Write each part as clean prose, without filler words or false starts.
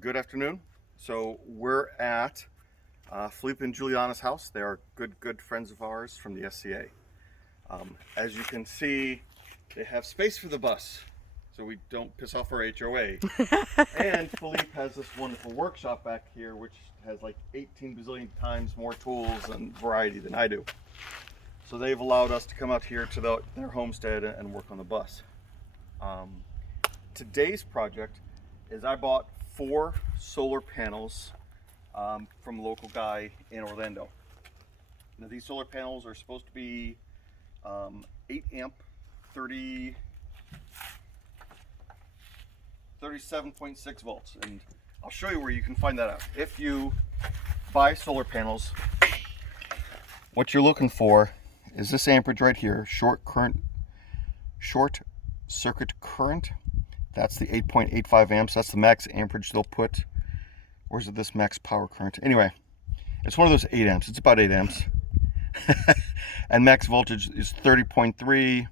Good afternoon. So we're at Felipe and Juliana's house. They are good friends of ours from the SCA. As you can see, they have space for the bus, so we don't piss off our HOA. And Felipe has this wonderful workshop back here, which has like 18 bazillion times more tools and variety than I do. So they've allowed us to come out here to their homestead and work on the bus. Today's project is I bought 4 solar panels from a local guy in Orlando. Now these solar panels are supposed to be 8 amp 37.6 volts, and I'll show you where you can find that out. If you buy solar panels, what you're looking for is this amperage right here, short circuit current. That's the 8.85 amps. That's the max amperage they'll put. Where's this max power current? Anyway, it's one of those 8 amps. It's about 8 amps. And max voltage is 30.3,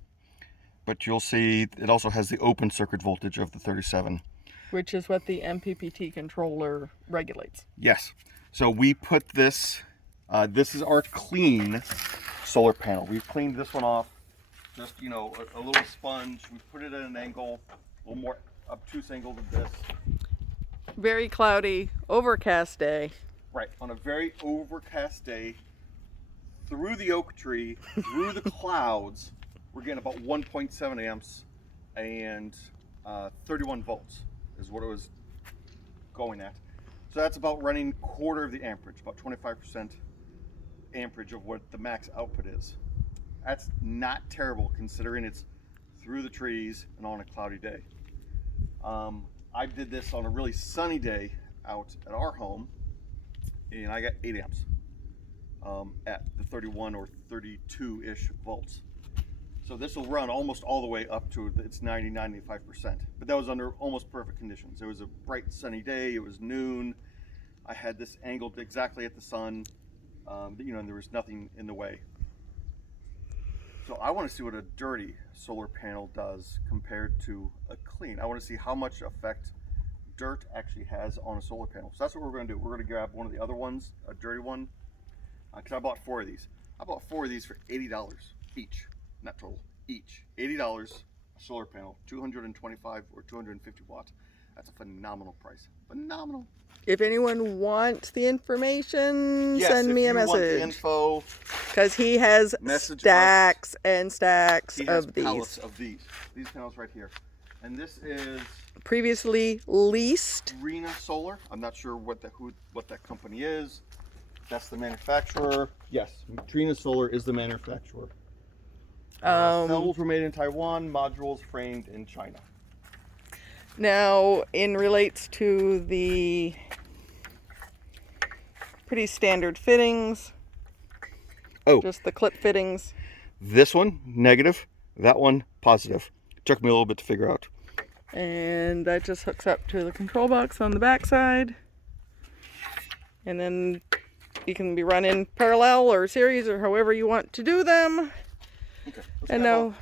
but you'll see it also has the open circuit voltage of the 37. Which is what the MPPT controller regulates. Yes. So we put this, this is our clean solar panel. We've cleaned this one off, just, you know, a little sponge. We put it at an angle, a little more obtuse angle than this. Very cloudy, overcast day. Right, on a very overcast day, through the oak tree, through the clouds, we're getting about 1.7 amps and 31 volts is what it was going at. So that's about running quarter of the amperage, about 25% amperage of what the max output is. That's not terrible considering it's through the trees and on a cloudy day. I did this on a really sunny day out at our home, and I got 8 amps at the 31 or 32-ish volts. So this will run almost all the way up to its 90-95%. But that was under almost perfect conditions. It was a bright sunny day. It was noon. I had this angled exactly at the sun, you know, and there was nothing in the way. So I want to see what a dirty solar panel does compared to a clean. I want to see how much effect dirt actually has on a solar panel. So that's what we're going to do. We're going to grab one of the other ones, a dirty one, because I bought 4 of these. I bought 4 of these for $80 each, not total, each. $80 a solar panel, 225 or 250 watts. That's a phenomenal price. Phenomenal. If anyone wants the information, Yes, send me a if you want the message. info, Because he has message stacks and stacks he has of pallets these. of these panels right here. And this is Previously leased. Rena Solar. I'm not sure what that company is. That's the manufacturer. Yes, Trina Solar is the manufacturer. Cells were made in Taiwan, modules framed in China. Now, in relates to the pretty standard fittings. Oh, Just the clip fittings. this one negative, that one positive. Took me a little bit to figure out. And that just hooks up to the control box on the back side. And then you can be running parallel or series or however you want to do them. Okay. And now,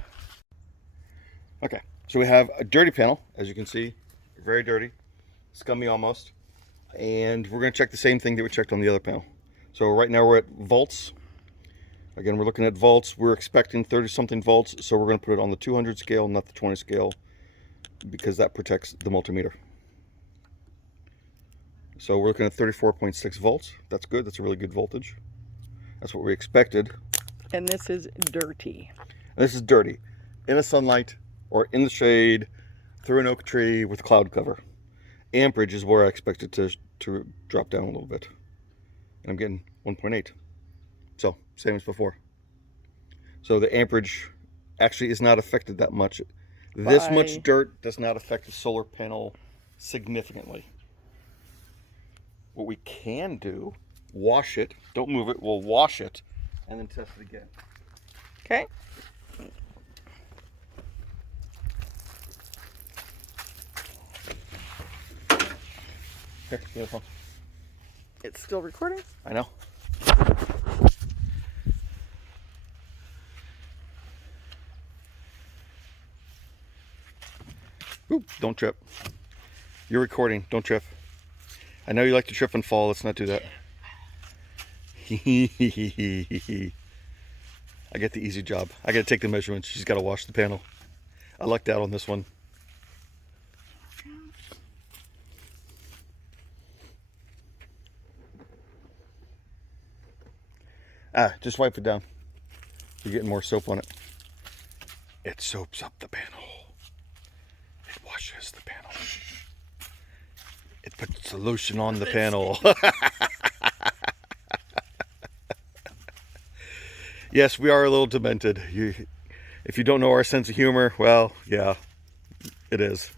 Okay, so we have a dirty panel, as you can see, very dirty, scummy almost. And we're going to check the same thing that we checked on the other panel. So right now we're at volts. Again, we're looking at volts. We're expecting 30-something volts, so we're going to put it on the 200 scale, not the 20 scale, because that protects the multimeter. So we're looking at 34.6 volts. That's good. That's a really good voltage. That's what we expected. and this is dirty. And this is dirty. In the sunlight or in the shade, through an oak tree with cloud cover. Amperage is where I expect it to drop down a little bit. And I'm getting 1.8. So, same as before. So the amperage actually is not affected that much. This much dirt does not affect the solar panel significantly. What we can do, wash it, don't move it, we'll wash it, and then test it again. Okay. Here, beautiful. It's still recording? I know. Ooh, don't trip. You're recording, don't trip. I know you like to trip and fall. Let's not do that. I get the easy job. I got to take the measurements. She's got to wash the panel. I lucked out on this one. Just wipe it down. You're getting more soap on it. It soaps up the panel. It washes the panel. It puts solution on the panel. Yes, we are a little demented. If you don't know our sense of humor, well, yeah, it is.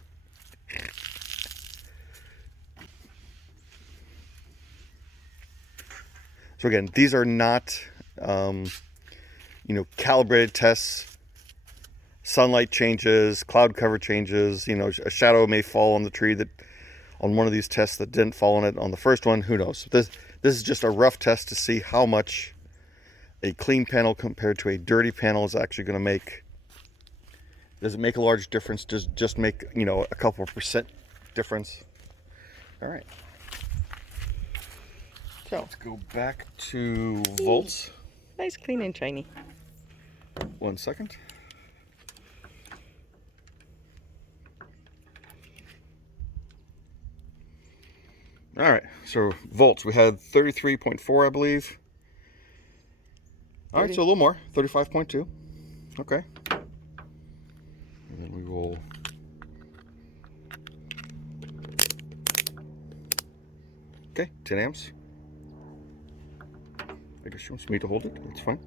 So again, these are not, calibrated tests. Sunlight changes, cloud cover changes. A shadow may fall on the tree on one of these tests that didn't fall on it on the first one. Who knows? This is just a rough test to see how much a clean panel compared to a dirty panel is actually going to make. Does it make a large difference? Does it just make, a couple of % difference? All right. So let's go back to volts. Nice, clean, and shiny. 1 second. All right, so volts, we had 33.4, I believe. All right, so a little more, 35.2. Okay. And then we will. Okay, 10 amps. I guess she wants me to hold it. That's fine.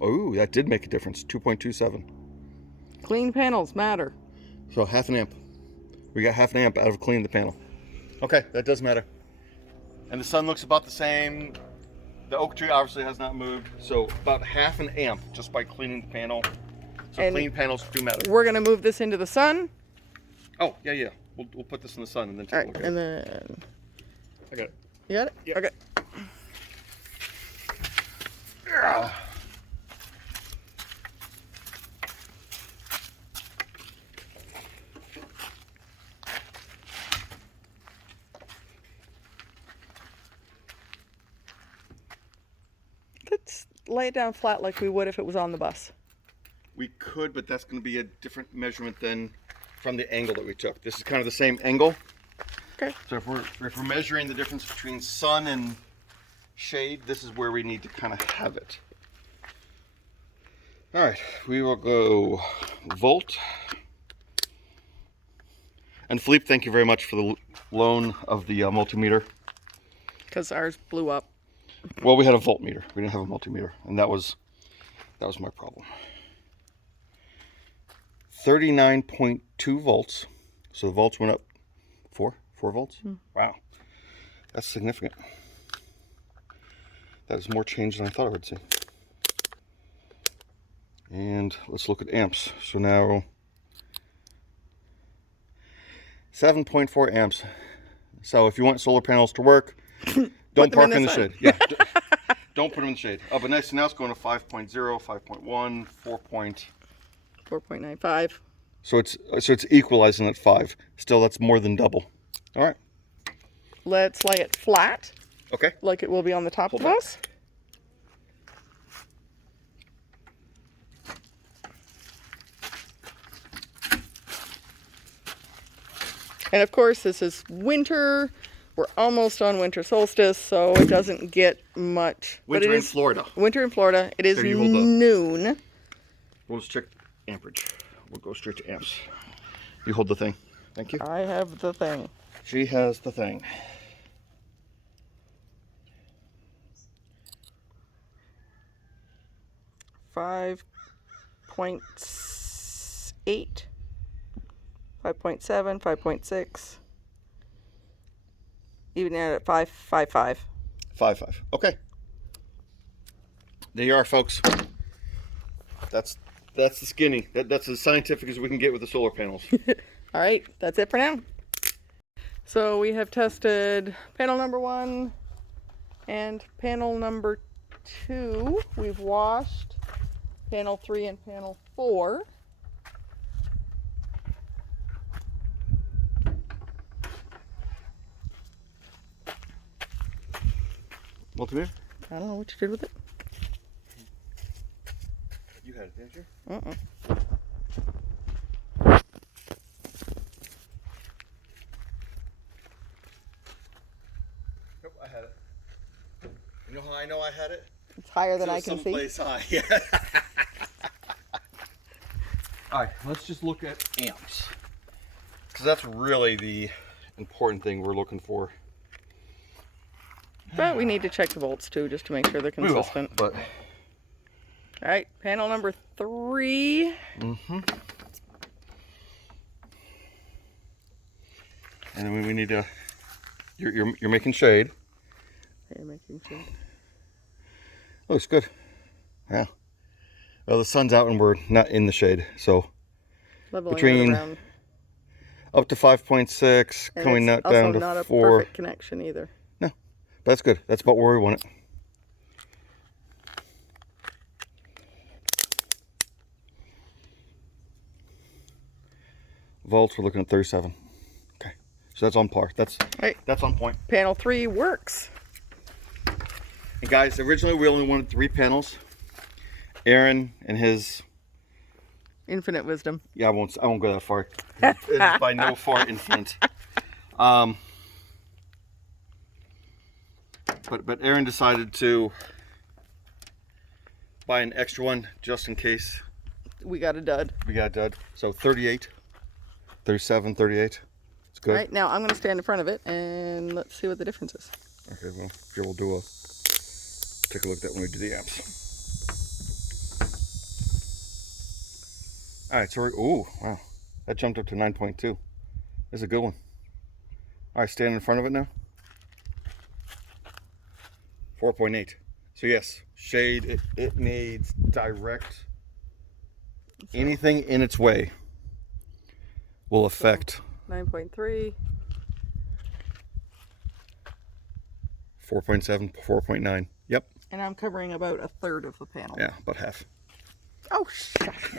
Oh, that did make a difference. 2.27. Clean panels matter. So half an amp. We got half an amp out of cleaning the panel. Okay, that does matter. And the sun looks about the same. The oak tree obviously has not moved. So about half an amp just by cleaning the panel. So and clean panels do matter. We're gonna move this into the sun. Oh, yeah. We'll put this in the sun and then take a look at it. And then I got it. You got it? Yeah. Okay. Let's lay it down flat like we would if it was on the bus. We could, but that's going to be a different measurement than from the angle that we took. This is kind of the same angle. Okay. So if we're measuring the difference between sun and shade, this is where we need to kind of have it. All right, we will go volt. And Philippe, thank you very much for the loan of the multimeter. Because ours blew up. Well, we had a voltmeter. We didn't have a multimeter, and that was my problem. 39.2 volts. So the volts went up 4 volts. Wow, that's significant. That is more change than I thought I would see. And let's look at amps. So now 7.4 amps. So if you want solar panels to work, don't park in the shade. Yeah, don't put them in the shade. Oh, but nice. So now it's going to 5.0, 5.1, 4.95. So it's equalizing at 5. Still, that's more than double. All right. Let's lay it flat. Okay. Like it will be on the top of us. And of course, this is winter. We're almost on winter solstice, so it doesn't get much. Winter in Florida. Winter in Florida. It is noon. We'll just check amperage. We'll go straight to amps. You hold the thing. Thank you. I have the thing. She has the thing. $5.8, 5.7, 5.6. Even at 5.5. 5.5. Okay. There you are, folks. That's the skinny. That's as scientific as we can get with the solar panels. All right, that's it for now. So we have tested panel number 1 and panel number 2. We've washed panel 3 and panel 4. Multimeter? I don't know what you did with it. You had it, didn't you? Nope, I had it. You know how I know I had it? It's higher than I can see. Someplace high. All right, let's just look at amps, because that's really the important thing we're looking for. But we need to check the volts too, just to make sure they're consistent. We will, but all right, panel number 3. And then we need to. You're making shade. Yeah, making shade. Looks good. Yeah. Well, the sun's out and we're not in the shade, so Leveling between around. up to 5.6, And coming it's not down also to not 4. a perfect connection either. No, that's good. That's about where we want it. Volts, we're looking at 37. Okay, so that's on par. That's on point. Panel 3 works. And guys, originally we only wanted 3 panels. Aaron and his infinite wisdom. Yeah, I won't go that far. It is by no far infinite. But Aaron decided to buy an extra one just in case we got a dud. So 38, 37, 38. It's good. All right, now I'm going to stand in front of it and let's see what the difference is. Okay, well, here we'll take a look at that when we do the amps. All right, so oh, wow. That jumped up to 9.2. That's a good one. All right, stand in front of it now. 4.8. So yes, shade, it needs direct. Anything in its way will affect. 9.3. 4.7, 4.9. Yep. And I'm covering about 1/3 of the panel. Yeah, about half. Oh, shush.